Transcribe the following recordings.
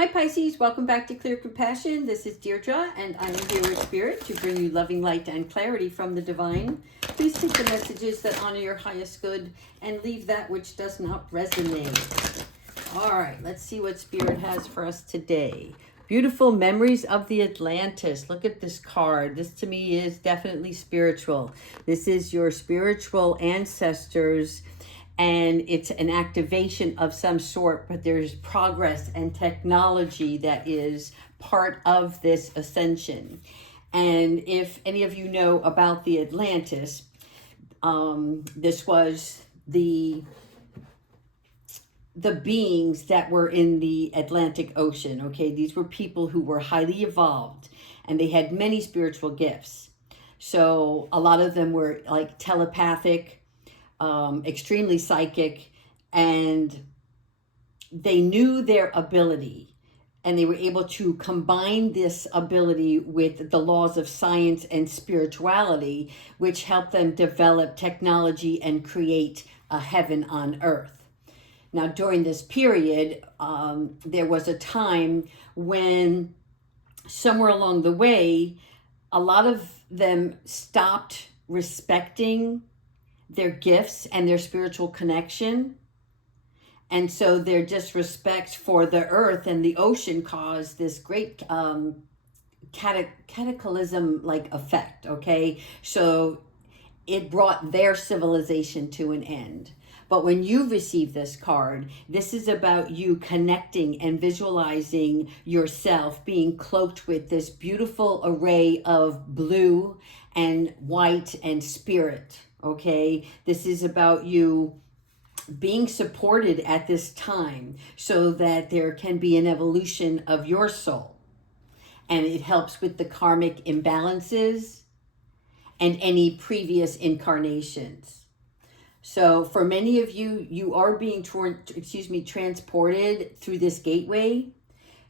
Hi Pisces, welcome back to Clear Compassion. This is Deirdre and I am here with Spirit to bring you loving light and clarity from the divine. Please take the messages that honor your highest good and leave that which does not resonate. All right, let's see what Spirit has for us today. Beautiful memories of the Atlantis. Look at this card. This to me is definitely spiritual. This is your spiritual ancestors, and it's an activation of some sort, but there's progress and technology that is part of this ascension. And if any of you know about the Atlantis, this was the beings that were in the Atlantic Ocean. Okay, these were people who were highly evolved and they had many spiritual gifts. So a lot of them were like telepathic, extremely psychic, and they knew their ability and they were able to combine this ability with the laws of science and spirituality, which helped them develop technology and create a heaven on earth. Now, during this period, there was a time when somewhere along the way, a lot of them stopped respecting their gifts and their spiritual connection. And so their disrespect for the earth and the ocean caused this great cataclysm like effect. Okay, so it brought their civilization to an end. But when you receive this card, this is about you connecting and visualizing yourself being cloaked with this beautiful array of blue and white and spirit. Okay, this is about you being supported at this time so that there can be an evolution of your soul. And it helps with the karmic imbalances and any previous incarnations. So for many of you, you are being transported through this gateway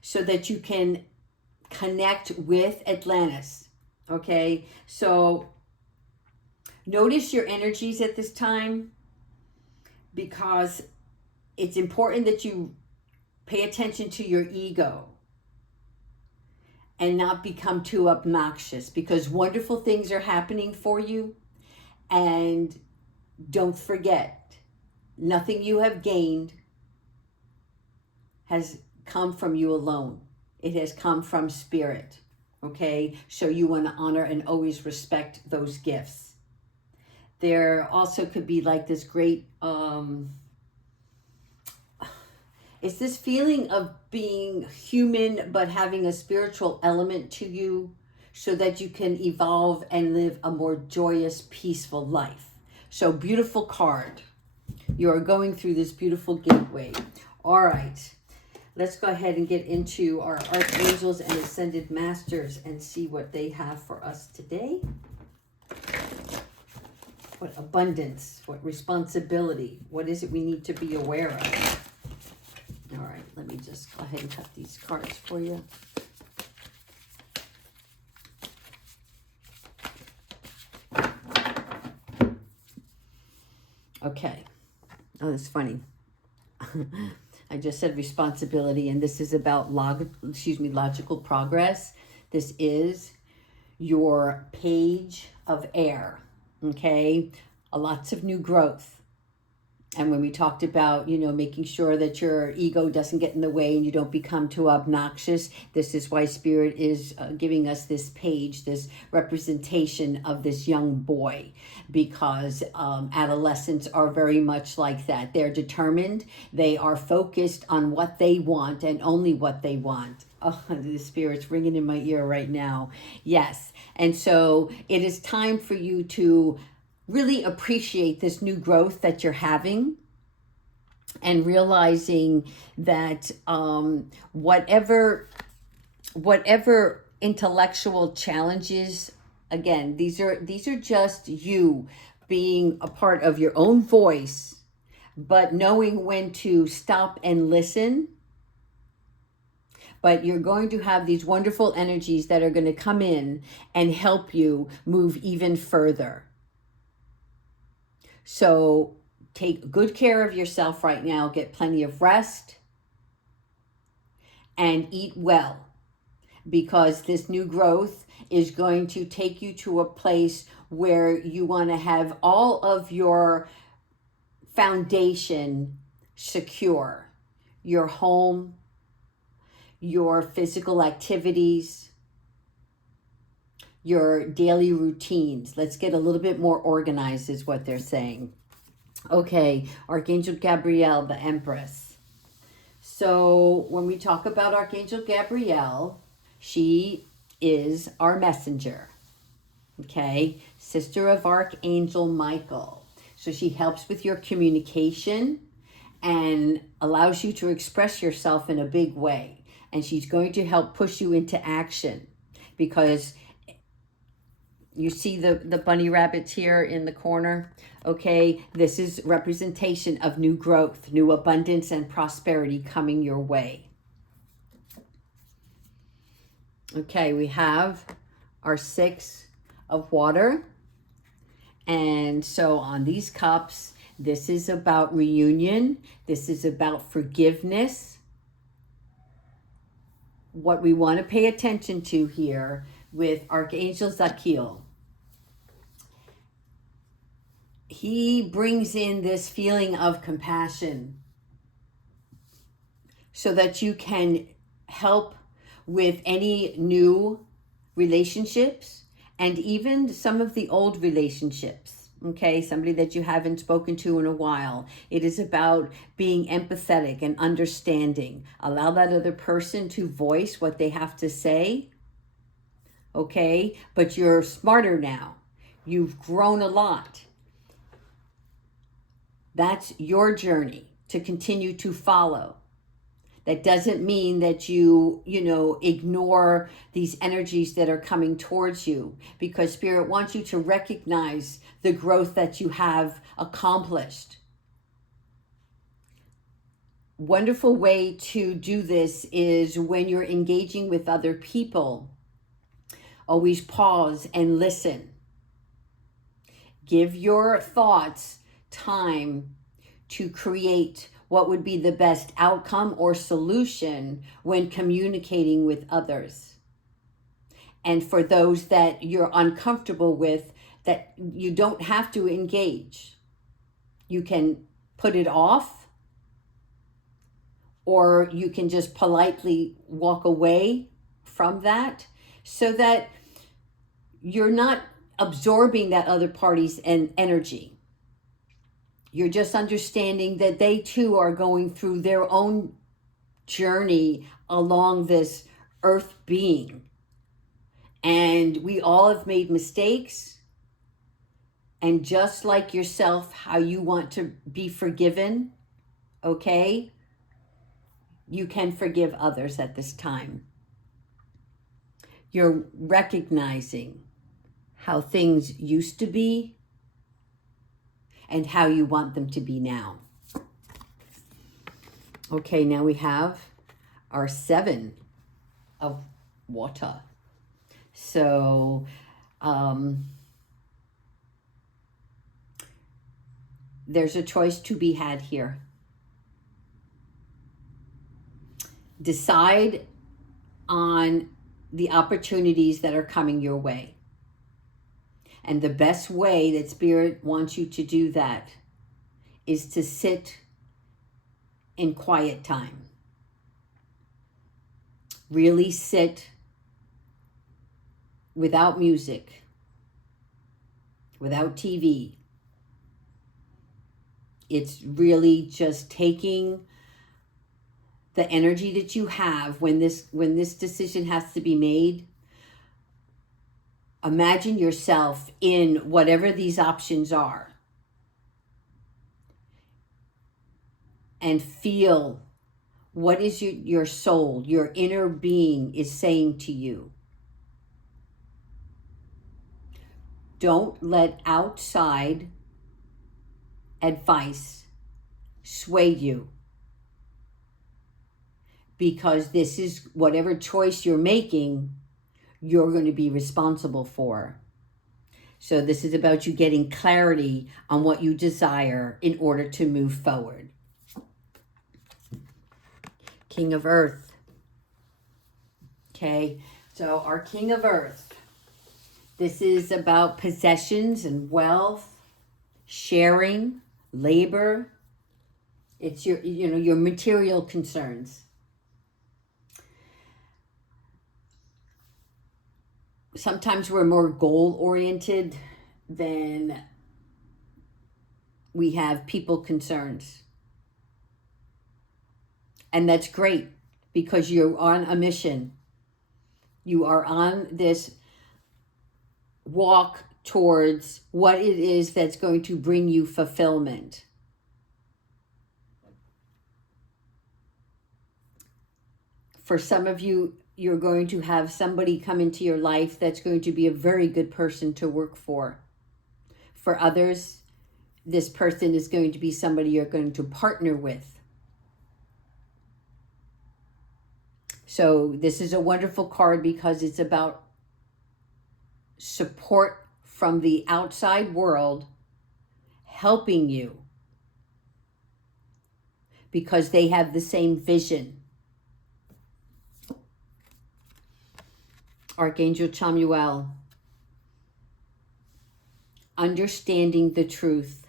so that you can connect with Atlantis. Okay, so notice your energies at this time, because it's important that you pay attention to your ego and not become too obnoxious, because wonderful things are happening for you. And don't forget, nothing you have gained has come from you alone. It has come from spirit. Okay, so you want to honor and always respect those gifts. There also could be like this great it's this feeling of being human but having a spiritual element to you so that you can evolve and live a more joyous, peaceful life. So beautiful card. You are going through this beautiful gateway. All right, let's go ahead and get into our archangels and ascended masters and see what they have for us today. What abundance, what responsibility, what is it we need to be aware of? All right, let me just go ahead and cut these cards for you. Okay. Oh, that's funny. I just said responsibility, and this is about logical progress. This is your page of air. Okay, lots of new growth. And when we talked about, making sure that your ego doesn't get in the way and you don't become too obnoxious, this is why Spirit is giving us this page, this representation of this young boy, because adolescents are very much like that. They're determined. They are focused on what they want and only what they want. Oh, the Spirit's ringing in my ear right now. Yes. And so it is time for you to really appreciate this new growth that you're having, and realizing that whatever intellectual challenges, again, these are just you being a part of your own voice, but knowing when to stop and listen. But you're going to have these wonderful energies that are going to come in and help you move even further. So take good care of yourself right now. Get plenty of rest and eat well, because this new growth is going to take you to a place where you want to have all of your foundation secure. Your home, your physical activities, your daily routines. Let's get a little bit more organized is what they're saying. Okay, Archangel Gabrielle, the Empress. So when we talk about Archangel Gabrielle, she is our messenger. Okay, sister of Archangel Michael. So she helps with your communication and allows you to express yourself in a big way. And she's going to help push you into action, because you see the bunny rabbits here in the corner. Okay, this is representation of new growth, new abundance and prosperity coming your way. Okay, we have our 6 of water. And so on these cups, this is about reunion. This is about forgiveness. What we want to pay attention to here with Archangel Zachiel, he brings in this feeling of compassion so that you can help with any new relationships and even some of the old relationships. Okay, somebody that you haven't spoken to in a while. It is about being empathetic and understanding. Allow that other person to voice what they have to say. Okay, but you're smarter now. You've grown a lot. That's your journey to continue to follow. That doesn't mean that you ignore these energies that are coming towards you, because Spirit wants you to recognize the growth that you have accomplished. Wonderful way to do this is when you're engaging with other people. Always pause and listen. Give your thoughts time to create what would be the best outcome or solution when communicating with others. And for those that you're uncomfortable with, that you don't have to engage. You can put it off, or you can just politely walk away from that, so that you're not absorbing that other party's energy. You're just understanding that they too are going through their own journey along this earth being. And we all have made mistakes. And just like yourself, how you want to be forgiven, okay, you can forgive others at this time. You're recognizing how things used to be and how you want them to be now. Okay, now we have our 7 of water. So, there's a choice to be had here. Decide on the opportunities that are coming your way. And the best way that Spirit wants you to do that is to sit in quiet time. Really sit without music, without TV. It's really just taking the energy that you have when this decision has to be made. Imagine yourself in whatever these options are, and feel what is your soul, your inner being is saying to you. Don't let outside advice sway you, because this is whatever choice you're making, you're going to be responsible for. So this is about you getting clarity on what you desire in order to move forward. King of Earth. Okay, so our King of Earth. This is about possessions and wealth, sharing, labor. It's your, your material concerns. Sometimes we're more goal-oriented than we have people concerns. And that's great because you're on a mission. You are on this walk towards what it is that's going to bring you fulfillment. For some of you, you're going to have somebody come into your life that's going to be a very good person to work for. For others, this person is going to be somebody you're going to partner with. So this is a wonderful card because it's about support from the outside world helping you because they have the same vision. Archangel Chamuel, understanding the truth.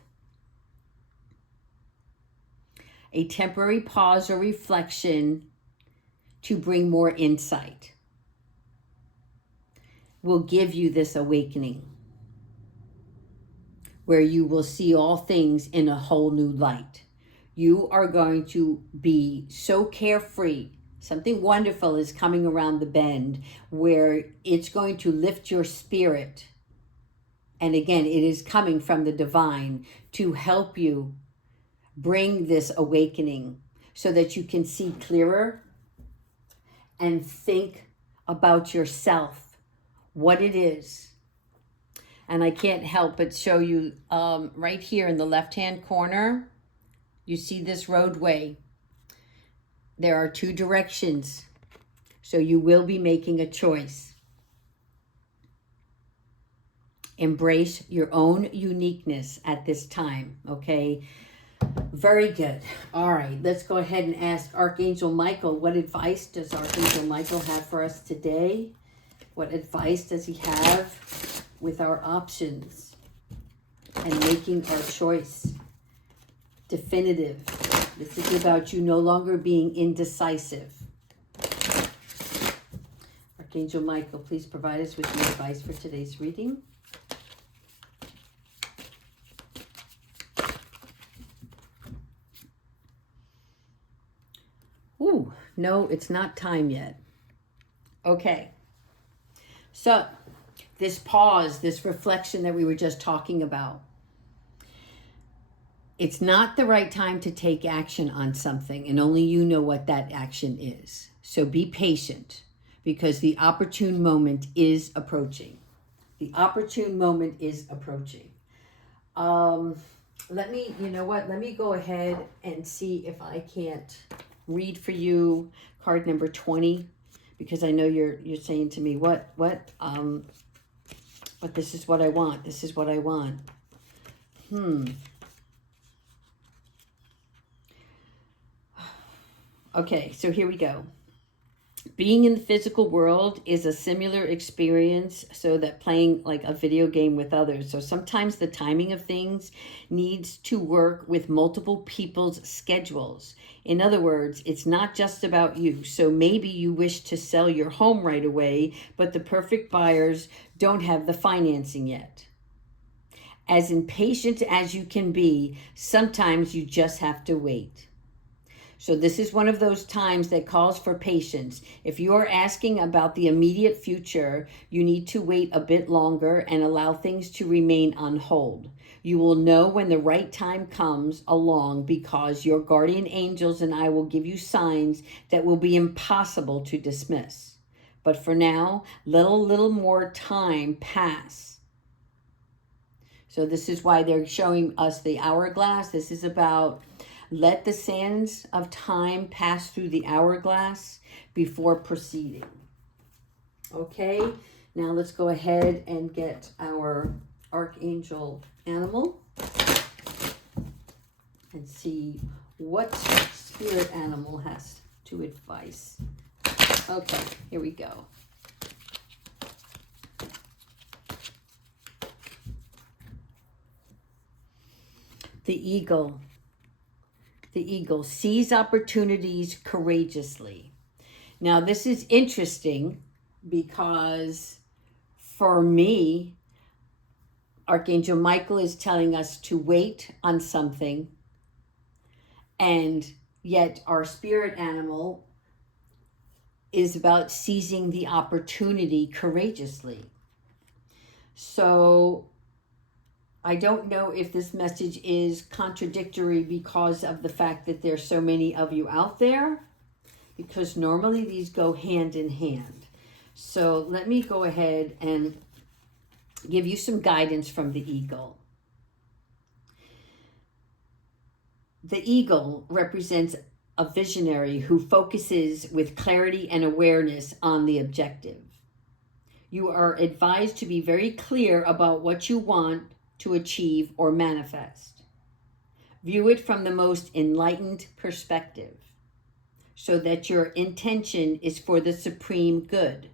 A temporary pause or reflection to bring more insight will give you this awakening where you will see all things in a whole new light. You are going to be so carefree. Something wonderful is coming around the bend where it's going to lift your spirit. And again, it is coming from the divine to help you bring this awakening so that you can see clearer and think about yourself, what it is. And I can't help but show you right here in the left-hand corner, you see this roadway. There are two directions, so you will be making a choice. Embrace your own uniqueness at this time, okay? Very good. All right, let's go ahead and ask Archangel Michael, what advice does Archangel Michael have for us today? What advice does he have with our options and making our choice definitive? This is about you no longer being indecisive. Archangel Michael, please provide us with your advice for today's reading. Ooh, no, it's not time yet. Okay. So, this pause, this reflection that we were just talking about, it's not the right time to take action on something, and only you know what that action is. So be patient because the opportune moment is approaching. The opportune moment is approaching. Let me go ahead and see if I can't read for you card number 20, because I know you're saying to me, but this is what I want. This is what I want. Okay, so here we go. Being in the physical world is a similar experience, so that playing like a video game with others. So sometimes the timing of things needs to work with multiple people's schedules. In other words, it's not just about you. So maybe you wish to sell your home right away, but the perfect buyers don't have the financing yet. As impatient as you can be, sometimes you just have to wait. So this is one of those times that calls for patience. If you are asking about the immediate future, you need to wait a bit longer and allow things to remain on hold. You will know when the right time comes along because your guardian angels and I will give you signs that will be impossible to dismiss. But for now, let a little more time pass. So this is why they're showing us the hourglass. This is about let the sands of time pass through the hourglass before proceeding. Okay, now let's go ahead and get our archangel animal and see what spirit animal has to advise Okay, here we go. The eagle. The eagle sees opportunities courageously. Now, this is interesting because for me, Archangel Michael is telling us to wait on something, and yet our spirit animal is about seizing the opportunity courageously. So I don't know if this message is contradictory because of the fact that there's so many of you out there, because normally these go hand in hand. So let me go ahead and give you some guidance from the eagle. The eagle represents a visionary who focuses with clarity and awareness on the objective. You are advised to be very clear about what you want to achieve or manifest. View it from the most enlightened perspective, so that your intention is for the supreme good.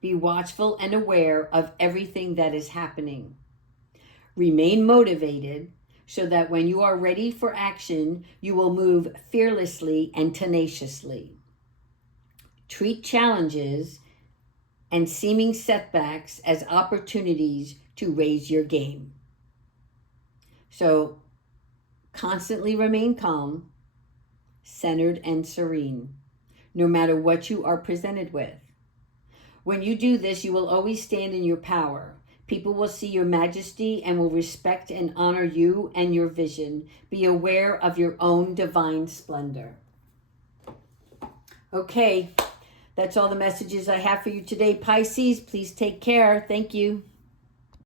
Be watchful and aware of everything that is happening. Remain motivated so that when you are ready for action, you will move fearlessly and tenaciously. Treat challenges and seeming setbacks as opportunities to raise your game. So constantly remain calm, centered, and serene, no matter what you are presented with. When you do this, you will always stand in your power. People will see your majesty and will respect and honor you and your vision. Be aware of your own divine splendor. Okay, that's all the messages I have for you today, Pisces. Please take care. Thank you.